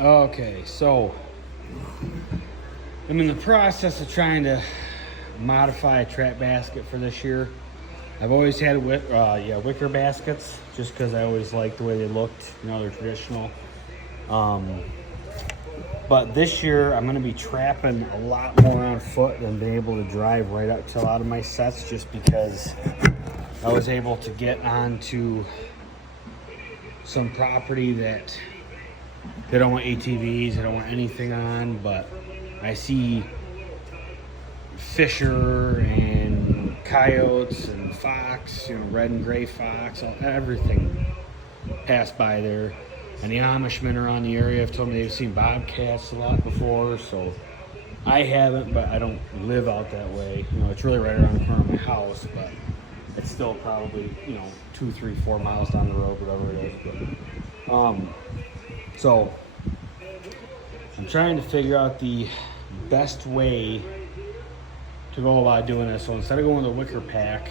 Okay, so I'm in the process of trying to modify a trap basket for this year. I've always had wicker baskets just because I always liked the way they looked. You know, they're traditional. But this year I'm going to be trapping a lot more on foot than being able to drive right up to a lot of my sets, just because I was able to get onto some property that they don't want ATVs, they don't want anything on, but I see fisher and coyotes and fox, you know, red and gray fox, everything pass by there. And the Amishmen around the area have told me they've seen bobcats a lot before, so I haven't, but I don't live out that way. You know, it's really right around the corner of my house, but it's still probably, you know, 2, 3, 4 miles down the road, whatever it is. But, so I'm trying to figure out the best way to go about doing this. So instead of going with a wicker pack,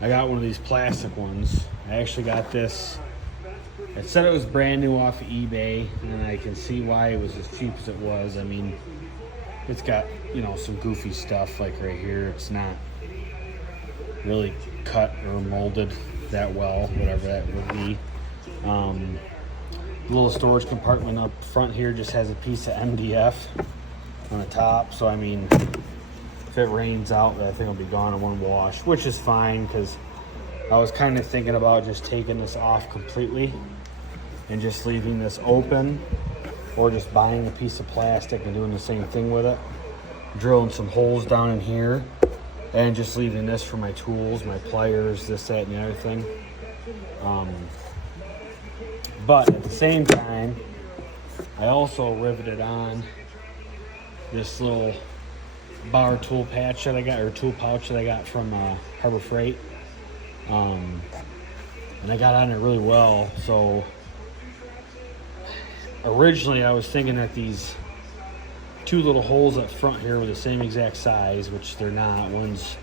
I got one of these plastic ones. I actually got this. It said it was brand new off of eBay, and I can see why it was as cheap as it was. I mean, it's got, you know, some goofy stuff like right here. It's not really cut or molded that well, whatever that would be. The little storage compartment up front here just has a piece of MDF on the top. So, I mean, if it rains out, that thing will be gone in one wash, which is fine, because I was kind of thinking about just taking this off completely and just leaving this open, or just buying a piece of plastic and doing the same thing with it, drilling some holes down in here, and just leaving this for my tools, my pliers, this, that, and the other thing. But at the same time, I also riveted on this little bar tool patch that I got, or tool pouch that I got from Harbor Freight. And I got on it really well. So originally I was thinking that these two little holes up front here were the same exact size, which they're not. One's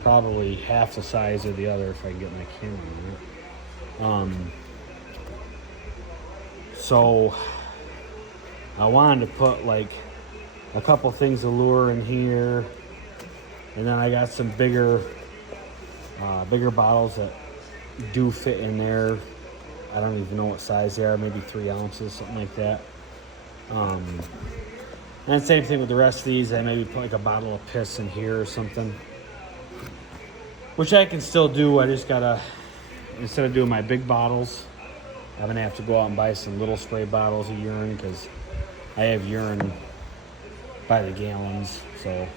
probably half the size of the other, if I can get my camera on it. So I wanted to put like a couple things of lure in here, and then I got some bigger bottles that do fit in there. I don't even know what size they are, maybe 3 ounces, something like that. And same thing with the rest of these. I maybe put like a bottle of piss in here or something, which I can still do. I just gotta, instead of doing my big bottles, I'm gonna have to go out and buy some little spray bottles of urine, because I have urine by the gallons. So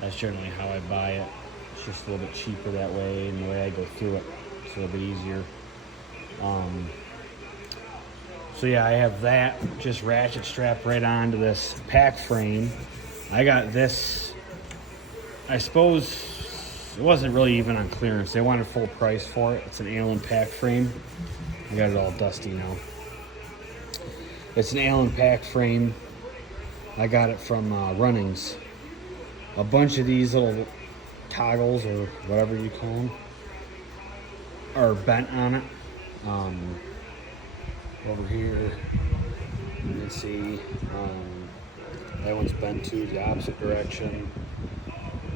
that's generally how I buy it. It's just a little bit cheaper that way, and the way I go through it, it's a little bit easier. So yeah, I have that just ratchet strapped right onto this pack frame. I got this, I suppose it wasn't really even on clearance. They wanted full price for it. It's an Allen pack frame. I got it all dusty now. It's an Allen pack frame. I got it from Runnings. A bunch of these little toggles, or whatever you call them, are bent on it. Over here, you can see that one's bent to the opposite direction.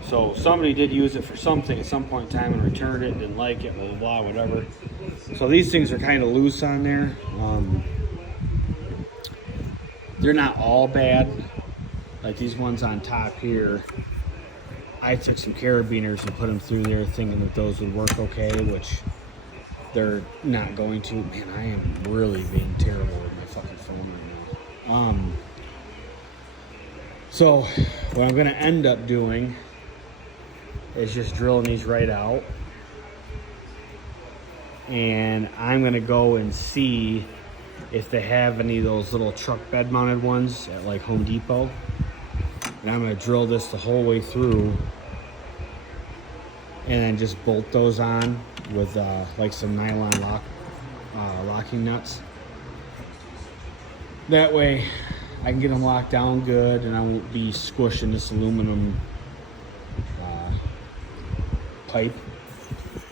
So somebody did use it for something at some point in time and returned it, didn't like it, blah, blah, blah, whatever. So these things are kind of loose on there. They're not all bad. Like these ones on top here, I took some carabiners and put them through there thinking that those would work okay, which they're not going to. Man, I am really being terrible with my fucking phone right now. So what I'm gonna end up doing is just drilling these right out, and I'm gonna go and see if they have any of those little truck bed mounted ones at like Home Depot, and I'm gonna drill this the whole way through and then just bolt those on with like some nylon locking nuts. That way I can get them locked down good, and I won't be squishing this aluminum pipe.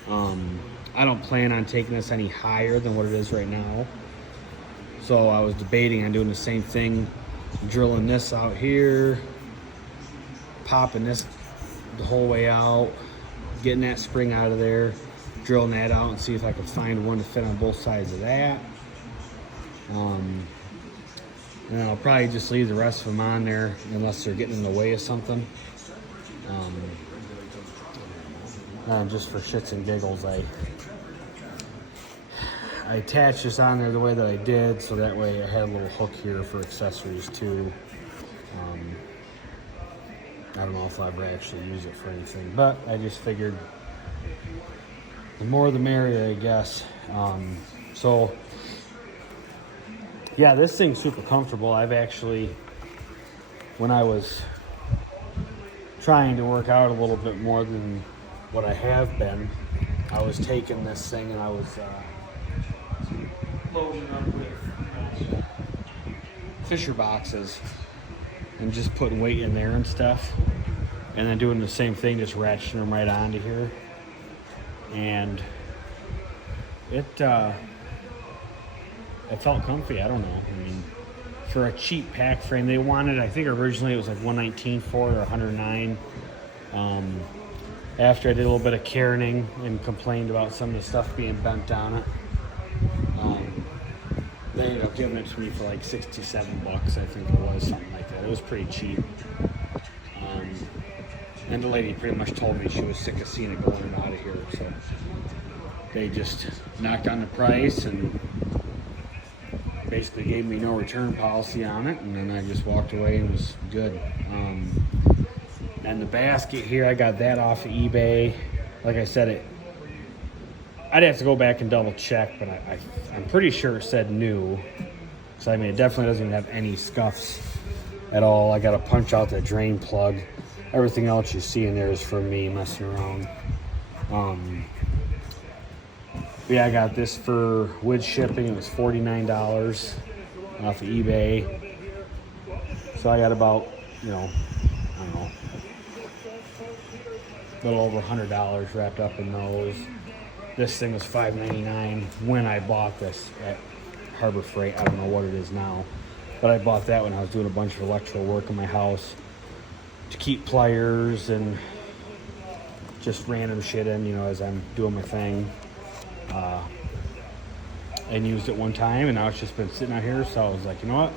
I don't plan on taking this any higher than what it is right now. So I was debating on doing the same thing, drilling this out here, popping this the whole way out, getting that spring out of there, drilling that out and see if I could find one to fit on both sides of that. And I'll probably just leave the rest of them on there unless they're getting in the way of something. Just for shits and giggles, I attached this on there the way that I did, so that way I had a little hook here for accessories too. I don't know if I'll ever actually use it for anything, but I just figured the more the merrier, I guess. So yeah, this thing's super comfortable. I've actually, when I was trying to work out a little bit more than what I have been, I was taking this thing and I was loading up with Fisher boxes and just putting weight in there and stuff, and then doing the same thing, just ratcheting them right onto here. And it felt comfy. I don't know. I mean, for a cheap pack frame, they wanted, I think originally it was like $119 for it, or $109. After I did a little bit of caroning and complained about some of the stuff being bent on it, they ended up giving it to me for like $67, I think it was, something like that. It was pretty cheap. And the lady pretty much told me she was sick of seeing it going out of here, so they just knocked on the price and basically gave me no return policy on it, and then I just walked away and was good. And the basket here, I got that off of eBay. Like I said, I'd have to go back and double check, but I'm pretty sure it said new. So I mean, it definitely doesn't even have any scuffs at all. I got to punch out the drain plug. Everything else you see in there is for me messing around. Yeah, I got this for with shipping. It was $49 off of eBay. So I got about, I don't know, a little over $100 wrapped up in those. This thing was $5.99 when I bought this at Harbor Freight. I don't know what it is now, but I bought that when I was doing a bunch of electrical work in my house to keep pliers and just random shit in, as I'm doing my thing. And used it one time, and now it's just been sitting out here, so I was like, you know what?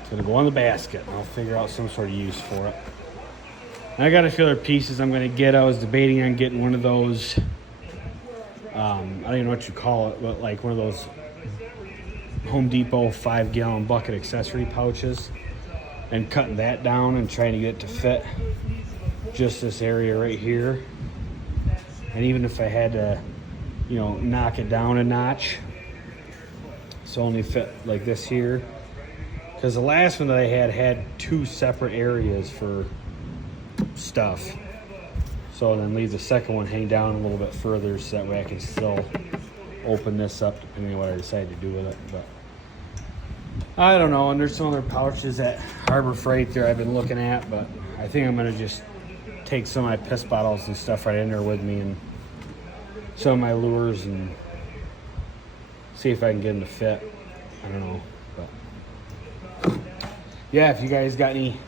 It's gonna go in the basket, and I'll figure out some sort of use for it. And I got a few other pieces I'm gonna get. I was debating on getting one of those, I don't even know what you call it, but like one of those Home Depot 5-gallon bucket accessory pouches, and cutting that down and trying to get it to fit just this area right here. And even if I had to, knock it down a notch, so only fit like this here. Because the last one that I had 2 separate areas for stuff. So then leave the second one hang down a little bit further, so that way I can still open this up depending on what I decide to do with it. But I don't know, and there's some other pouches at Harbor Freight there I've been looking at, but I think I'm gonna just take some of my piss bottles and stuff right in there with me, and some of my lures, and see if I can get them to fit. I don't know, but yeah, if you guys got any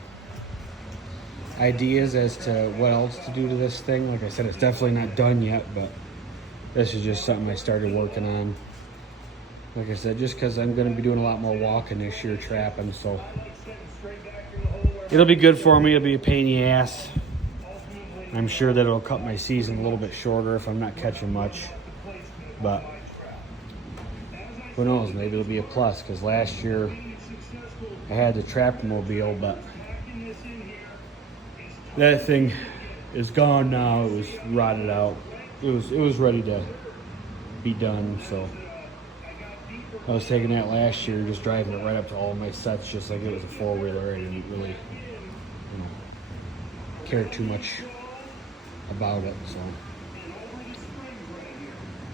ideas as to what else to do to this thing, like I said, it's definitely not done yet, but this is just something I started working on. Like I said, just because I'm going to be doing a lot more walking this year, trapping, so it'll be good for me. It'll be a pain in the ass. I'm sure that it'll cut my season a little bit shorter if I'm not catching much, but who knows, maybe it'll be a plus, because last year I had the trap-mobile, but that thing is gone now. It was rotted out. It was ready to be done, so I was taking that last year, just driving it right up to all of my sets, just like it was a 4-wheeler. I didn't really, care too much about it. So,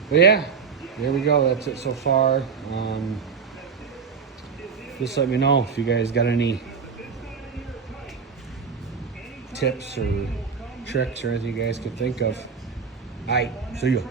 but yeah, there we go. That's it so far. Just let me know if you guys got any tips or tricks or anything you guys could think of. All right, see you.